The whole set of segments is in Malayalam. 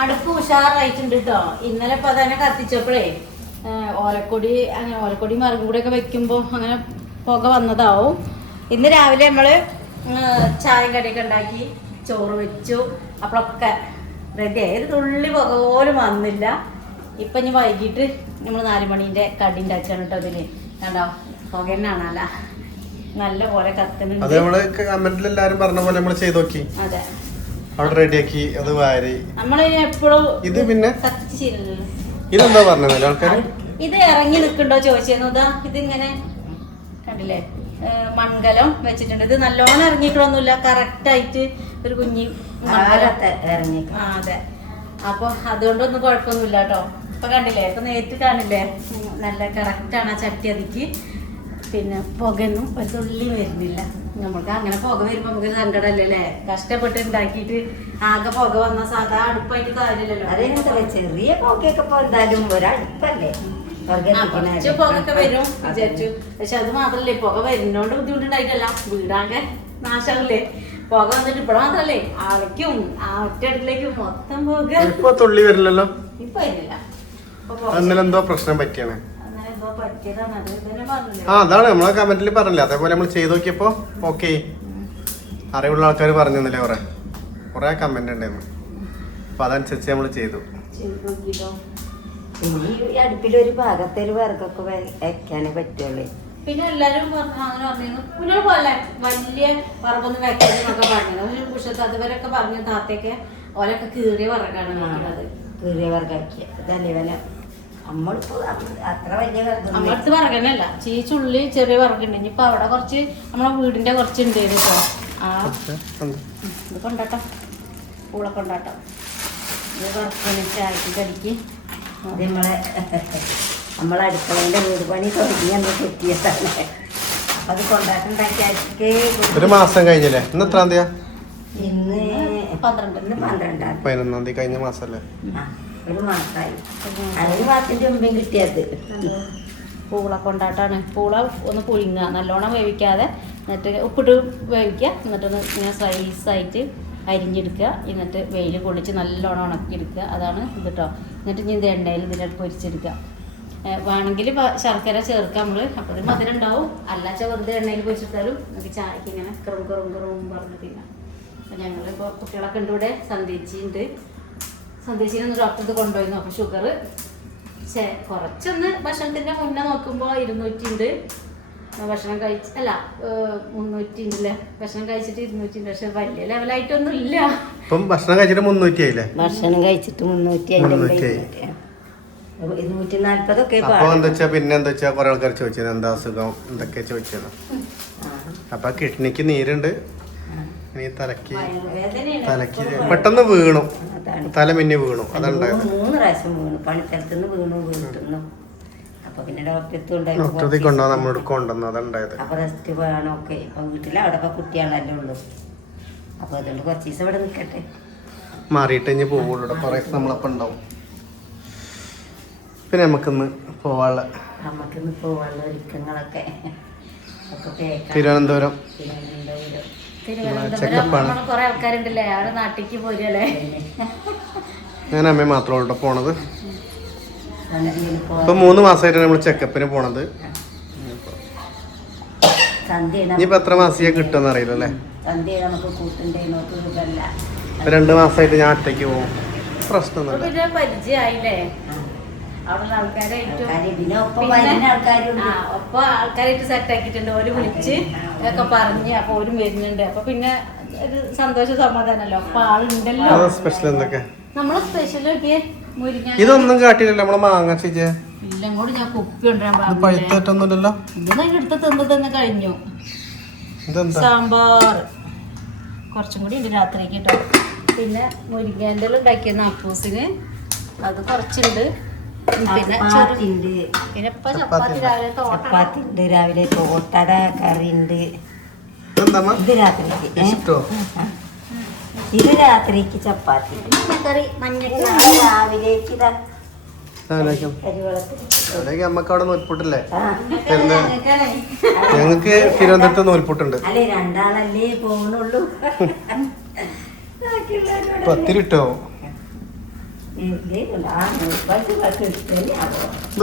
അടുപ്പ് ഉഷാറായിട്ടുണ്ട് കേട്ടോ. ഇന്നലെ ഇപ്പൊ തന്നെ കത്തിച്ചപ്പോഴേ ഓലക്കൊടി മറുകും കൂടെ ഒക്കെ വെക്കുമ്പോ അങ്ങനെ പുക വന്നതാവും. ഇന്ന് രാവിലെ നമ്മള് ചായയും കടിയൊക്കെ ഉണ്ടാക്കി ചോറ് വെച്ചു. അപ്പോഴൊക്കെ റെഡി ആയി. ഒരു തുള്ളി പുക പോലും വന്നില്ല. ഇപ്പൊ ഇനി വൈകിട്ട് നമ്മൾ 4 മണീന്റെ കടി ഉണ്ടാക്കിയാണ് കേട്ടോ. ഇതിന് കണ്ടോ പുക തന്നെയാണല്ല, നല്ല പോലെ കത്തുന്നുണ്ട്. അത് നമ്മള് കമന്റിൽ എല്ലാരും പറഞ്ഞ പോലെ നമ്മള് ചെയ്ത് നോക്കി. അതെ, അവിടെ റെഡിയാക്കി അത് വാരി. നമ്മള് എപ്പോഴും ഇത് പിന്നെ കത്തിച്ചില്ലല്ലോ. ഇതെന്താ പറഞ്ഞത് ആൾക്കാര്? ഇത് ഇറങ്ങി നിൽക്കണ്ടോ ചോദിച്ചിരുന്നു. ഇതിങ്ങനെ കണ്ടില്ലേ, മൺകലം വെച്ചിട്ടുണ്ട്. ഇത് നല്ലോണം ഇറങ്ങിയിട്ടൊന്നുമില്ല, കറക്റ്റ് ആയിട്ട് ഒരു കുഞ്ഞി ഇറങ്ങി. ആ അതെ, അപ്പൊ അതുകൊണ്ടൊന്നും കുഴപ്പമൊന്നുമില്ല കേട്ടോ. ഇപ്പൊ കണ്ടില്ലേ, ഇപ്പൊ നേരിട്ട് കാണില്ലേ, നല്ല കറക്റ്റാണ് ആ ചട്ടി. അതിക്ക് പിന്നെ പുകയൊന്നും ഒരു തുള്ളി വരുന്നില്ല. നമുക്ക് അങ്ങനെ പുക വരുമ്പോ നമുക്ക് സങ്കടമല്ലേ അല്ലേ? കഷ്ടപ്പെട്ട് ഉണ്ടാക്കിയിട്ട് ആകെ പുക വന്ന സാധാ അടുപ്പായിട്ട് കാര്യമില്ലല്ലോ. ചെറിയ പുകയൊക്കെ എന്തായാലും ഒരടുപ്പല്ലേ, കുറച്ച് പുകയൊക്കെ വരും വിചാരിച്ചു. പക്ഷെ അത് മാത്രല്ലേ, പുക വരുന്നോണ്ട് ബുദ്ധിമുട്ടുണ്ടായിട്ടല്ല, വീടാകെ നാശാവില്ലേ. പുക വന്നിട്ട് ഇവിടെ മാത്രല്ലേ ആളേക്കും ആ ഒറ്റ അടുപ്പിലേക്കും മൊത്തം പുക. ഇപ്പൊ തുള്ളി വരില്ലല്ലോ. ഇപ്പൊ വരുന്നില്ല. എന്തോ പ്രശ്നം പറ്റിയാണ്. അതാണ് നമ്മളെ കമന്റിൽ പറഞ്ഞില്ലേ, അതേപോലെ നമ്മൾ ചെയ്ത് നോക്കിയപ്പോ ഓക്കെ. അറിവുള്ള ആൾക്കാർ പറഞ്ഞു തന്നില്ലേ, കുറെ കമന്റ് ഉണ്ടായിരുന്നു. അപ്പൊ അതനുസരിച്ച് നമ്മൾ ചെയ്തു. ഈ അടുപ്പിലൊരു ഭാഗത്തൊരു വിറകൊക്കെ വെക്കാനേ പറ്റുള്ളൂ. പിന്നെ എല്ലാരും അങ്ങനെ പറഞ്ഞിരുന്നു, പിന്നെ പോലെ വലിയ വിറകൊന്നും വെക്കാനൊക്കെ പറഞ്ഞു. പക്ഷെ അതുവരെയൊക്കെ പറഞ്ഞു താത്തയൊക്കെ ഓലൊക്കെ കീറിയ വിറകാണ് നോക്കുന്നത്. കീറിയ വിറകാക്കിയ അതല്ലേ വില. നമ്മളടുത്ത് വിറകനല്ല, ചീച്ചുള്ളി ചെറിയ വിറകുണ്ട്. ഇനിയിപ്പൊ അവിടെ കുറച്ച് നമ്മളെ വീടിന്റെ കുറച്ച് ഉണ്ട് കേട്ടോ. ആ ഇത് കൊണ്ടാട്ടോ, പൂള കൊണ്ടാട്ടോ. ഇത് വറുക്കണ ചായക്ക് കടിക്ക്. നമ്മളെ അടുക്കളന്റെ വീട് പണി തുടങ്ങി അന്ന് കിട്ടിയതാണ്. അപ്പൊ അത് കൊണ്ടാട്ടുണ്ടാക്കിയ ഒരു മാസം കഴിഞ്ഞല്ലേ? ഇന്ന് എത്രാം തീയതി? ഇന്ന് 12. 11 തീയതി കഴിഞ്ഞ മാസല്ലേ? ഒരു മാസമായി. ഒരു മാസത്തിന്റെ മുമ്പേ കിട്ടിയത് പൂള കൊണ്ടാട്ടാണ്. പൂള ഒന്ന് പുഴുങ്ങുക, നല്ലോണം വേവിക്കാതെ, എന്നിട്ട് ഉപ്പിട്ട് വേവിക്കുക. എന്നിട്ടൊന്ന് ഇങ്ങനെ സ്ലൈസായിട്ട് അരിഞ്ഞെടുക്കുക. എന്നിട്ട് വെയിൽ കൊള്ളിച്ച് നല്ലോണം ഉണക്കിയെടുക്കുക. അതാണ് ഇത് കേട്ടോ. എന്നിട്ട് ഇനി ഇത് എണ്ണയിൽ ഇതിനകത്ത് പൊരിച്ചെടുക്കുക. വേണമെങ്കിൽ ശർക്കര ചേർക്കാം നമ്മൾ, അപ്പോൾ ഇത് മധുരം ഉണ്ടാവും. അല്ലാച്ച വെറുതെ എണ്ണയിൽ പൊരിച്ചെടുത്താലും നമുക്ക് ചായക്ക് ഇങ്ങനെ കറും പറഞ്ഞ് തിന്നാം. അപ്പം ഞങ്ങളിപ്പോൾ കുട്ടികളൊക്കെ ഉണ്ട് ഇവിടെ. സന്ധ്യച്ചിയുണ്ട്. സന്ധ്യച്ചിനൊന്ന് ഡോക്ടർക്ക് കൊണ്ടുപോയിരുന്നു. അപ്പോൾ ഷുഗർ കുറച്ചൊന്ന് ഭക്ഷണത്തിൻ്റെ മുന്നേ നോക്കുമ്പോൾ 200 ഉണ്ട്. ഭക്ഷണം കഴിച്ചിട്ടല്ല 300 ഉണ്ടല്ലേ. ഭക്ഷണം കഴിച്ചിട്ട് 200 ഉണ്ട്. പക്ഷെ വലിയ ലെവലായിട്ടൊന്നും ഇല്ല. ഇപ്പം ഭക്ഷണം കഴിച്ചിട്ട് 300 ആയില്ലേ? ഭക്ഷണം കഴിച്ചിട്ട് 300 240 ഒക്കെ. അപ്പൊ എന്താ പിന്നെ എന്താ വെച്ചാ കുറെ ആൾക്കാർ ചോദിച്ചത് എന്താ അസുഖം എന്തൊക്കെ ചോദിച്ചത്. അപ്പൊ കിഡ്നിക്ക് നീരുണ്ട്, തലക്ക് പെട്ടെന്ന് വീണു, തല മിന്നി വീണു. അതുണ്ടായത് 3 പ്രാവശ്യം വീണു. പണിസ്ഥലത്തുനിന്ന് വീണു. അപ്പൊ പിന്നെ ഡോക്ടറെ കൊണ്ടുപോകാൻ നമ്മളോട് കൊണ്ടുവന്നു. അതുണ്ടായത്. അപ്പൊ റെസ്റ്റ് വേണം ഒക്കെ. ഇപ്പൊ വീട്ടിൽ അവിടെ ഇപ്പൊ കുട്ടികളല്ലേ ഉള്ളൂ. അപ്പൊ അതുകൊണ്ട് കുറച്ച് ദിവസം ഇവിടെ നിൽക്കട്ടെ. മാറിയിട്ട് ഇനി പോവുള്ളൂ. ഇവിടെ കുറെ നമ്മളപ്പം ഉണ്ടാവും. പിന്നെ നമുക്കിന്ന് പോവാനുള്ള ഒരുക്കങ്ങളൊക്കെ തിരുവനന്തപുരം കുറെ ആൾക്കാരുണ്ടല്ലേ, അവരുടെ നാട്ടിലേക്ക് പോരല്ലേ. ഞാൻ അമ്മ മാത്രമേ പോണത്. ഇപ്പൊ 3 മാസമായിട്ടാണ് നമ്മൾ ചെക്കപ്പിന് പോണത്. ഇനിയിപ്പോ എത്ര മാസിക കിട്ടുമെന്ന് അറിയില്ല അല്ലേ. 2 മാസമായിട്ട് ഞാൻ ഒറ്റയ്ക്ക് പോകും. പ്രശ്നമൊന്നുമില്ല. പരിചയമായില്ലേ അവിടെ ആൾക്കാരായിട്ട് സെറ്റ് ആക്കിയിട്ടുണ്ട്. ഓര് വിളിച്ച് ഇതൊക്കെ പറഞ്ഞ് അപ്പൊ ഓരും വരുന്നുണ്ട്. അപ്പൊ പിന്നെ ഒരു സന്തോഷ സമാധാനല്ലോ. അപ്പൊ ആളുണ്ടല്ലോ. സ്പെഷ്യൽ എന്തൊക്കെ നമ്മളെ സ്പെഷ്യൽ മുരിങ്ങ ഇതൊന്നും കാട്ടിയില്ലല്ലോ. നമ്മളെ മാങ്ങ ചേച്ചി എല്ലാം കൂടി ഞാൻ കുപ്പി കൊണ്ടുവരാൻ പഴുത്തൊന്നുമില്ലല്ലോ. ഇതൊന്നും എടുത്ത് തന്നെ കഴിഞ്ഞു. സാമ്പാർ കുറച്ചും കൂടി ഉണ്ട് രാത്രിക്ക് കേട്ടോ. പിന്നെ മുരിങ്ങേൻ്റെ ഉണ്ടാക്കിയ അപ്പൂസിന് അത് കുറച്ചുണ്ട്. പിന്നെ ചപ്പാത്തി ഉണ്ട്, രാവിലെ തോട്ടട കറി ഉണ്ട്. ഇത് രാത്രിക്ക് ചപ്പാത്തി, രാവിലേക്ക് അമ്മക്ക് അവിടെ നൂൽപുട്ടല്ലേ? ഞങ്ങക്ക് തിരുവനന്തപുരത്ത് നൂൽപുട്ടുണ്ട്. അല്ലേ, 2 ആളല്ലേ പോകുന്നുള്ളൂ. 10 കിട്ടോ? ഇത്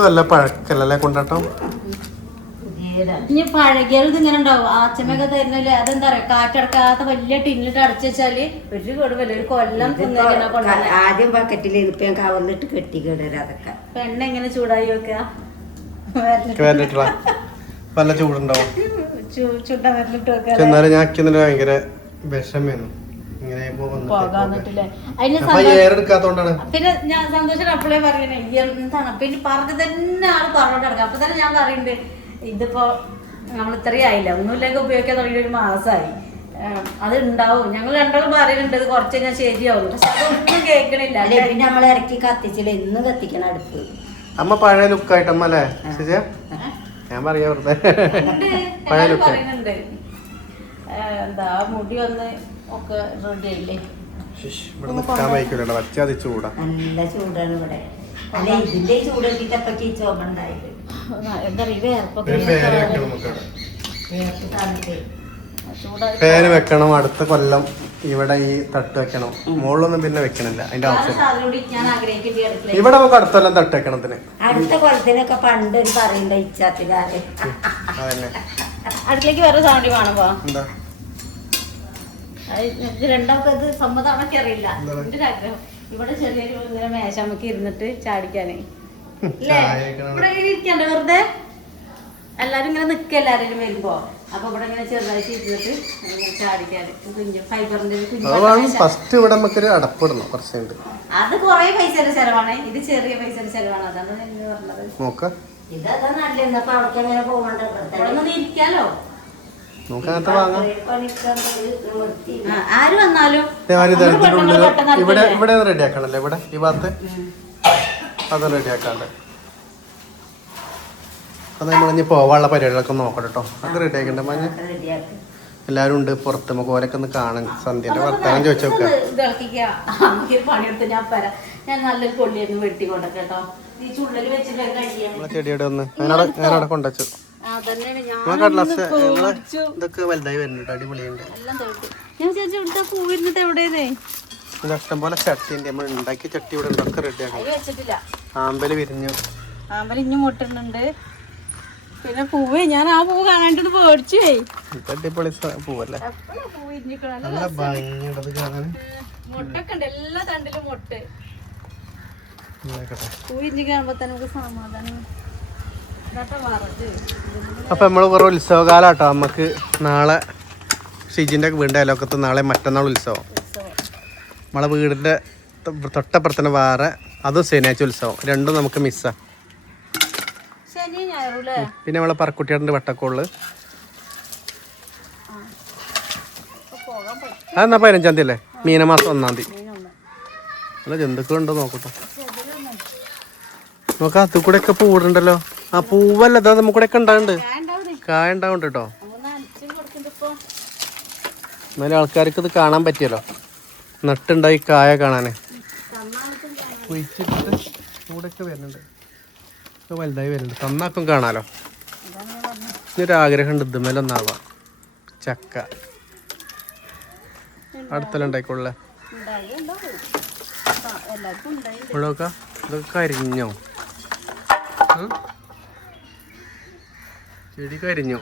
വല്ല പഴക്കല്ലേ കൊണ്ടാട്ടം? ഇനി പഴകിയാലും ഇതിങ്ങനെ ഉണ്ടാവും. ആച്ചമ്മയൊക്കെ തരുന്നില്ലേ, അതെന്താ പറയാ, കാറ്റടക്കാത്ത വലിയ ടിന്നിട്ട് അടച്ചു വെച്ചാല് ഒരു കേടുവല്ല, ഒരു കൊല്ലം ആദ്യം ബക്കറ്റിൽ ഇതിപ്പോ ഞാൻ കവറിലിട്ട് കെട്ടി കേടരാ. അതൊക്കെ പെണ്ണ എങ്ങനെ ചൂടായി വെക്കുക, നല്ല ചൂടുണ്ടാവും. ചുണ്ട വരലിട്ട് വെക്കുക. എന്നാലും ഞാൻ ഭയങ്കര വിഷമേന്നു ഇങ്ങനെ പോകാന്നിട്ടില്ലേ. എടുക്കാത്തോണ്ടാണ്. പിന്നെ ഞാൻ സന്തോഷം അപ്പോഴേ പറയണേ എന്താണ് പിന്നെ പറഞ്ഞു തന്നെ ആള് പറഞ്ഞോണ്ട് കിടക്കുക. അപ്പൊ തന്നെ ഞാൻ പറയുന്നുണ്ട്, ഇതിപ്പോ നമ്മൾ ഇത്രയും ആയില്ല, ഒന്നുമില്ലെങ്കിൽ ഉപയോഗിക്കാൻ തുടങ്ങിയ ഒരു മാസമായി, അത് ഉണ്ടാവും. ഞങ്ങൾ രണ്ടാളും പറയുന്നുണ്ട് ഇത് കുറച്ച് കഴിഞ്ഞാൽ ശരിയാവും. പക്ഷെ അതൊന്നും കേൾക്കണില്ല. പിന്നെ നമ്മൾ ഇറക്കി കത്തിച്ചില്ല, എന്നും കത്തിക്കണം അടുപ്പ്. അമ്മ പഴയ ലുക്കായിട്ടമ്മ അല്ലേ ഞാൻ പറയാ വെറുതെ പഴയ ലുക്ക് പറയുന്നുണ്ട്. എന്താ മുടി വന്ന് ഒക്കെ റെഡി ആയില്ലേ? ഇവിടെ നിൽക്കാൻ വയ്ക്കില്ല, വച്ചാതി ചൂടാ, നല്ല ചൂടാണ് ഇവിടെ. അല്ല ഇതിന്റെ ചൂടെത്തിട്ടപ്പൊക്കെ ഈ ചോമുണ്ടായത് എന്താ പേര് വെക്കണം. അടുത്ത കൊല്ലം ഇവിടെ ഈ തട്ട് വെക്കണം. മുകളിലൊന്നും പിന്നെ വെക്കണില്ല, അതിന്റെ ആവശ്യം. ഇവിടെ നമുക്ക് അടുത്ത കൊല്ലം തട്ട് വെക്കണത്തിന്. അടുത്ത കൊല്ലത്തിനൊക്കെ പണ്ട് ഒരു പറയണ്ട ഇച്ചാത്തിലാരെ അടുക്കളേക്ക് വേറെ സാധനം വേണപ്പോ. എന്താ രണ്ടാമത് സമ്മതമാണൊക്കെ അറിയില്ല. എന്റെ ആഗ്രഹം ഇവിടെ ചെറിയൊരു ഇങ്ങനെ മേശമ്മക്ക് ഇരുന്നിട്ട് ചാടിക്കാനേ. അല്ലേ ഇവിടെ ഇരിക്കണ്ട വെറുതെ എല്ലാരും ഇങ്ങനെ നിക്ക, എല്ലാരും വരുമ്പോ അപ്പൊ ഇവിടെ ഇങ്ങനെ ചെറുതായിട്ട് ഇരുന്നിട്ട് ചാടിക്കാന് കുഞ്ഞു ഫൈബറിന്റെ ഫസ്റ്റ് ഇവിടെ നമുക്കൊരു അടപ്പിടണം കുറച്ചുണ്ട്. അത് കൊറേ പൈസയുടെ ചെലവാണ്, ഇത് ചെറിയ പൈസയുടെ ചെലവാണ്. അതാണ് എന്ന് പറഞ്ഞത്. നോക്കാം ഇതൊക്കെ നല്ലപ്പോ അവിടെ അങ്ങനെ പോകണ്ട, ഇരിക്കാലോ. ആര് വന്നാലും ഇവിടെ ഇവിടെ റെഡി ആക്കണല്ലേ, ഇവിടെ ഈ ഭാഗത്ത് അത് റെഡി ആക്കാണ്ട്. അത് നമ്മളിഞ്ഞ് പോവാനുള്ള പരിപാടികളൊക്കെ നോക്കട്ടെ കേട്ടോ. അത് റെഡി ആക്കണ്ടേ മഞ്ഞ? എല്ലാരും ഉണ്ട് പുറത്ത്, നമുക്ക് ഓരൊക്കെ ഒന്ന് കാണാൻ. സന്ധ്യന്റെ വർത്താനം ചോദിച്ചു നോക്കാം. പണിയെടുത്ത് ഞാൻ നല്ലൊരു കൊള്ളിയൊന്ന് വെട്ടിക്കൊണ്ടൊക്കെ കേട്ടോ. ഈ ചുള്ളല് വെച്ചിട്ട് നമ്മളെ ചെടിയുടെ ഒന്ന് ഞാനവിടെ കൊണ്ടുവച്ചു. ഇതൊക്കെ വലുതായി വരുന്നുണ്ട്, അടിപൊളിയുണ്ട്. ഇഷ്ടം പോലെ ചട്ടിന്റെ നമ്മൾ ഉണ്ടാക്കിയ ചട്ടി ഇവിടെ ഉണ്ടൊക്കെ റെഡി ആക്കാം. ആമ്പല് വിരിഞ്ഞു, ആമ്പല് ഇഞ്ഞു മുട്ടുന്നുണ്ട്. പിന്നെ പൂവ് ഞാൻ ആ പൂവ് കാണാണ്ട് പേടിച്ചു പോയി. അടിപൊളി പൂവല്ലേ, നല്ല ഭംഗിയുള്ളത് കാണാൻ. മുട്ടൊക്കെ ഉണ്ട്, എല്ലാ തണ്ടിലും മുട്ട്. പൂവ് ഇഞ്ഞി കാണുമ്പോ തന്നെ നമുക്ക് സമാധാനം. അപ്പൊ നമ്മള് കുറെ ഉത്സവകാലം കേട്ടോ. നമുക്ക് നാളെ ഷിജിന്റെ വീടിന്റെ അയലോക്കത്ത് നാളെ മറ്റന്നാൾ ഉത്സവം. നമ്മളെ വീടിന്റെ തൊട്ടപ്പുറത്തന്നെ വേറെ അതും ശനിയാഴ്ച ഉത്സവം. രണ്ടും നമുക്ക് മിസ്സാ. പിന്നെ നമ്മളെ പറക്കുട്ടിയാടിന്റെ വട്ടക്കോള് അതെന്നാ 15-ാം തീയതി അല്ലേ? മീനമാസം 1-ാം തീയതി. നല്ല ജന്തുക്കളുണ്ടോ നോക്കട്ടോ. നോക്കാം, അത് കൂടെ ഒക്കെ പൂവുണ്ടല്ലോ. ആ പൂവല്ല, അതാ നമുക്കൂടെ ഒക്കെ ഉണ്ടാവുന്നുണ്ട്, കായ ഉണ്ടാവുന്നുണ്ട് കേട്ടോ. എന്നാലും ആൾക്കാർക്ക് ഇത് കാണാൻ പറ്റിയല്ലോ, നട്ടുണ്ടായി കായ കാണാന്. കൂടെയൊക്കെ വരുന്നുണ്ട്, വലുതായി വരുന്നുണ്ട്. തന്നാക്കും കാണാലോ. ഇതൊരാഗ്രഹം ഉണ്ട്, ഇതുമേലൊന്നാവാം. ചക്ക അടുത്തെല്ലാം ഉണ്ടായിക്കൊള്ളേ. ഇവിടെ നോക്കാം, ഇതൊക്കെ കരിഞ്ഞോ? ചെടി കരിഞ്ഞു,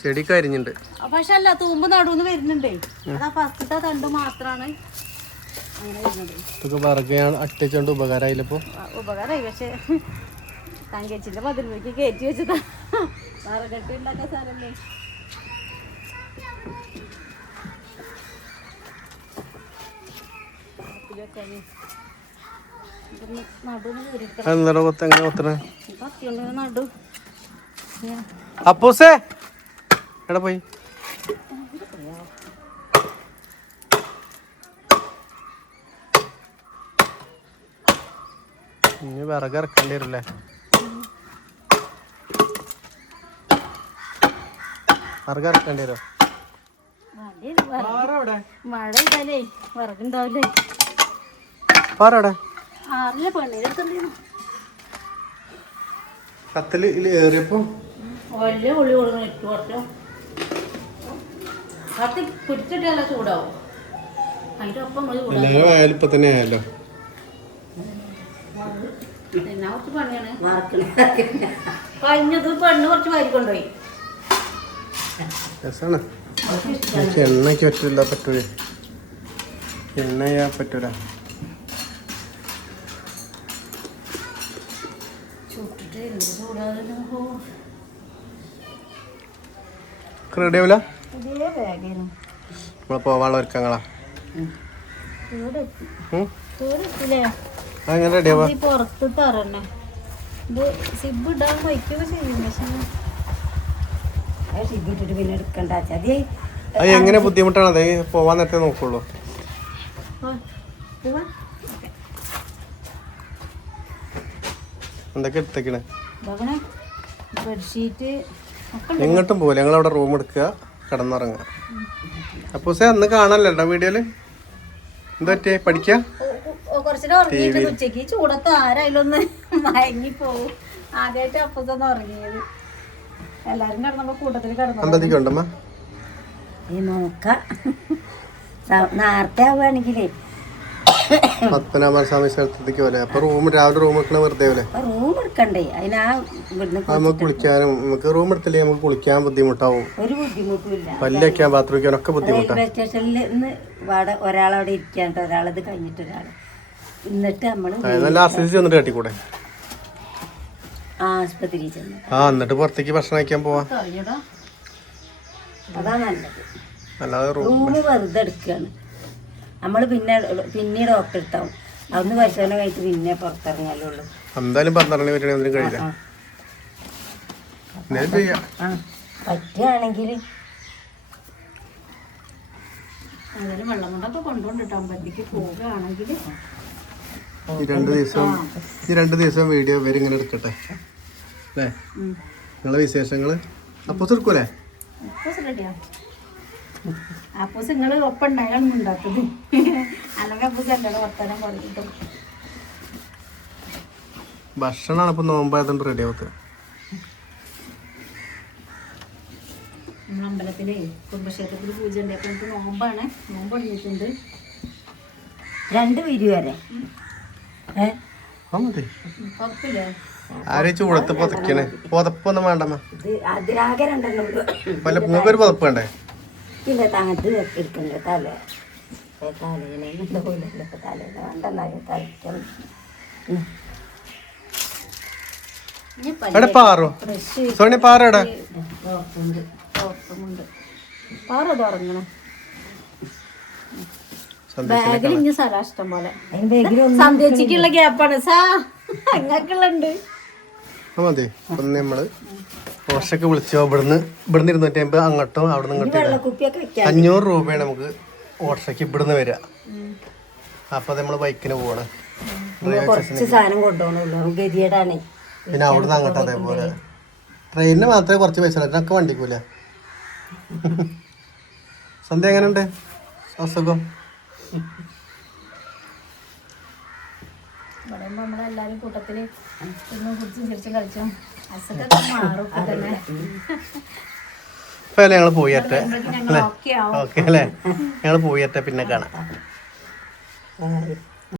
ചെടി കരിഞ്ഞിട്ടുണ്ട്. പക്ഷെ അല്ല, തൂമ്പ് നടുന്ന് വരുന്നുണ്ടേ. അതാ ഫസ്റ്റത്തെ തണ്ട് മാത്രാണ് ഇതൊക്കെ വറകയാണ് അട്ടിച്ചോണ്ട് ഉപകാരമായില്ലപ്പോ. ഉപകാരമായി, പക്ഷെ തങ്കച്ചിന്റെ മതിലേക്ക് കയറ്റി വെച്ചതാ. വറകട്ടി ഉണ്ടാക്കാൻ സ്ഥലല്ലേ. നടു അപ്പൂസേ എവിടെ പോയി? ഇനി വിറക് ഇറക്കേണ്ടി വരില്ലേ? വിറക് ഇറക്കേണ്ടി വരും. മഴ ഇതാലേ വിറകുണ്ടാവില്ലേ? പാറവിടെ ആറിലെ പെണ്ണിലെടുക്കണ്ടേന്നു. കത്തില് ഏറിയപ്പോ വലിയ ഉള്ളി കൊടുക്കണം. ഇട്ട് കുറച്ചും കത്തി പിടിച്ചിട്ടല്ല ചൂടാവും. അതിന്റെ ഒപ്പം എല്ലാരും ആയാലും ഇപ്പൊ തന്നെ ആയല്ലോ. എന്നാ കുറച്ച് പണിയാണ്. വറക്കണ കഴിഞ്ഞത് പെണ്ണ് കുറച്ച് വാരി കൊണ്ടുപോയി. രസമാണ്. പക്ഷെ എണ്ണയ്ക്ക് പറ്റൂല. എണ്ണ ചെയ്യാൻ പറ്റൂല. ചുട്ടിട്ട് എന്ത് ചൂടാതെ റെഡി ആവില്ല. ഇതേ ബാഗാണ്. നമ്മളെ പോവാനുള്ള ഒരുക്കങ്ങളാ. അങ്ങനെ റെഡി ആവാ. പുറത്ത് തറന്നെ ഇത് സിബ് ഇടാൻ വയ്ക്കുക ചെയ്യും. പക്ഷെ സിബിട്ടിട്ട് പിന്നെ എടുക്കണ്ട ചതി. അത് എങ്ങനെ ബുദ്ധിമുട്ടാണ്. അത് പോവാൻ നേരത്തെ നോക്കുള്ളൂ. എന്തൊക്കെ എടുത്തേക്കണേ? ബെഡ്ഷീറ്റ് എങ്ങോട്ടും പോലെ ഞങ്ങളവിടെ റൂം എടുക്കുക, കിടന്നിറങ്ങുക. അപ്പൊ അന്ന് കാണാനല്ലോ വീഡിയോയില്. എന്താ പറ്റിയേ? പഠിക്ക കുറച്ചിട്ട് ഉറങ്ങിയിട്ട് ഉച്ചക്ക് ചൂടത്ത് ആരായാലും ഒന്ന് മയങ്ങിപ്പോവും. ആദ്യമായിട്ട് അപ്പത്തൊന്ന് ഉറങ്ങിയത്. എല്ലാരും കിടന്നപ്പോ കൂട്ടത്തിൽ അമ്പതിക്കുണ്ടമ്മ നോക്ക നേരത്തെ ആവുകയാണെങ്കിലേ പത്മനാഭസ്വാമി സ്ഥലത്തേക്ക് പോലെ. അപ്പൊ രാവിലെ റൂം എടുക്കണ വെറുതെ പോലെ. റൂം എടുക്കണ്ടേ? അതിനാ നമുക്ക് കുളിക്കാനും നമുക്ക് റൂം എടുത്തില്ലേ നമുക്ക് കുളിക്കാൻ ബുദ്ധിമുട്ടാവും. ഒരു ബുദ്ധിമുട്ടില്ല. പല്ല് വയ്ക്കാൻ ബാത്റൂം വയ്ക്കാനൊക്കെ ബുദ്ധിമുട്ടാണ്. റെയിൽവേ സ്റ്റേഷനിൽ നിന്ന് ഒരാളവിടെ ഇരിക്കാണ്ട് ഒരാളത് കഴിഞ്ഞിട്ട് ഒരാള് എന്നിട്ട് നമ്മള് നല്ല ആസ്വദിച്ച് വന്നിട്ട് കാട്ടിക്കൂടെ? ആസ്പത്രി ചെന്ന് എന്നിട്ട് പുറത്തേക്ക് ഭക്ഷണം കഴിക്കാൻ പോവാ. അതാ നല്ലത്. അല്ലാതെ റൂമ് വെറുതെ എടുക്കുകയാണ് നമ്മള്. പിന്നെ ഡോക്ടർ എടുത്താവും. അന്ന് പരിശോധന കഴിച്ച് പിന്നെ പുറത്തിറങ്ങിയാലേ ഉള്ളൂ. എന്തായാലും 12 വരെ കഴിയില്ല. പറ്റുകയാണെങ്കിൽ വെള്ളം കൊണ്ടൊക്കെ കൊണ്ടുകൊണ്ടിട്ട് അമ്പലത്തേക്ക് പോവുകയാണെങ്കിൽ ഈ 2 ദിവസം വീഡിയോ ഇവരിങ്ങനെ എടുക്കട്ടെ അല്ലേ? നിങ്ങളെ വിശേഷങ്ങള് അപ്പൂസ് എടുക്കൂലേ? അപ്പൂസ് നിങ്ങൾ ഒപ്പം ഉണ്ടായാണ് ഉണ്ടാത്തത്. അല്ലെങ്കിൽ അപ്പൂസ് എൻ്റെ വർത്തമാനം പറഞ്ഞിട്ടും ഭക്ഷണമാണ് ഇപ്പൊ നോമ്പായതുകൊണ്ട് റെഡി ആവത്ത്. നമ്മൾ അമ്പലത്തിലെ കുടുംബക്ഷേത്രത്തിൽ പൂജ ഉണ്ട്. അപ്പൊ നമുക്ക് നോമ്പാണ്. നോമ്പ് തുടങ്ങിയിട്ടുണ്ട്. 2 വിരി വരെ കുഴപ്പമില്ലേ? ആരെ ചൂടത്ത് പുതക്കണേ? പുതപ്പൊന്നും വേണ്ടമ്മ. അതിലാകെ 2 നിങ്ങൾക്ക് ഒരു പുതപ്പ് വേണ്ടേ? ഇല്ല തങ്ങത്ത് എടുക്കണ്ട. തലേനെ വേണ്ടെന്നാലും തലയ്ക്കണം. എവിടെ പാറോ? സോണി പാറയുടെ പാറത് ഉറങ്ങണം. ബാഗിൽ ഇനി സ്ഥലം ഇഷ്ടം പോലെ. സന്ധ്യച്ചിക്കുള്ള ഗ്യാപ്പാണ് അങ്ങക്കുള്ളുണ്ട്. മതി. ഒന്ന് നമ്മള് ഓഷൊക്കെ വിളിച്ചോ. ഇവിടുന്ന് 250 അങ്ങോട്ടും അവിടെ നിന്ന് ഇങ്ങോട്ടും 500 രൂപയാണ് നമുക്ക് ഓട്ടോയ്ക്ക് ഇവിടുന്ന് വരിക. അപ്പൊ നമ്മള് ബൈക്കിന് പോവാണ്. കുറച്ച് സാധനം കൊണ്ടുപോകണുള്ളൂ. ഗതിയേടാണ്. പിന്നെ അവിടുന്ന് അങ്ങോട്ട് അതേപോലെ. ട്രെയിനിന് മാത്രമേ കുറച്ച് പൈസ ഉള്ളൂ. ഒക്കെ വണ്ടിക്കൂല. സന്ധ്യ എങ്ങനെയുണ്ട്? അസുഖം നമ്മളെല്ലാരും കൂട്ടത്തില് കുറിച്ചും ചിരിച്ചും കളിച്ചും അസുഖം മാറും. ഇപ്പൊ ഞങ്ങള് പോയട്ടെ അല്ലേ? ഓക്കെ അല്ലേ? ഞങ്ങള് പോയട്ടെ. പിന്നെ കാണാം.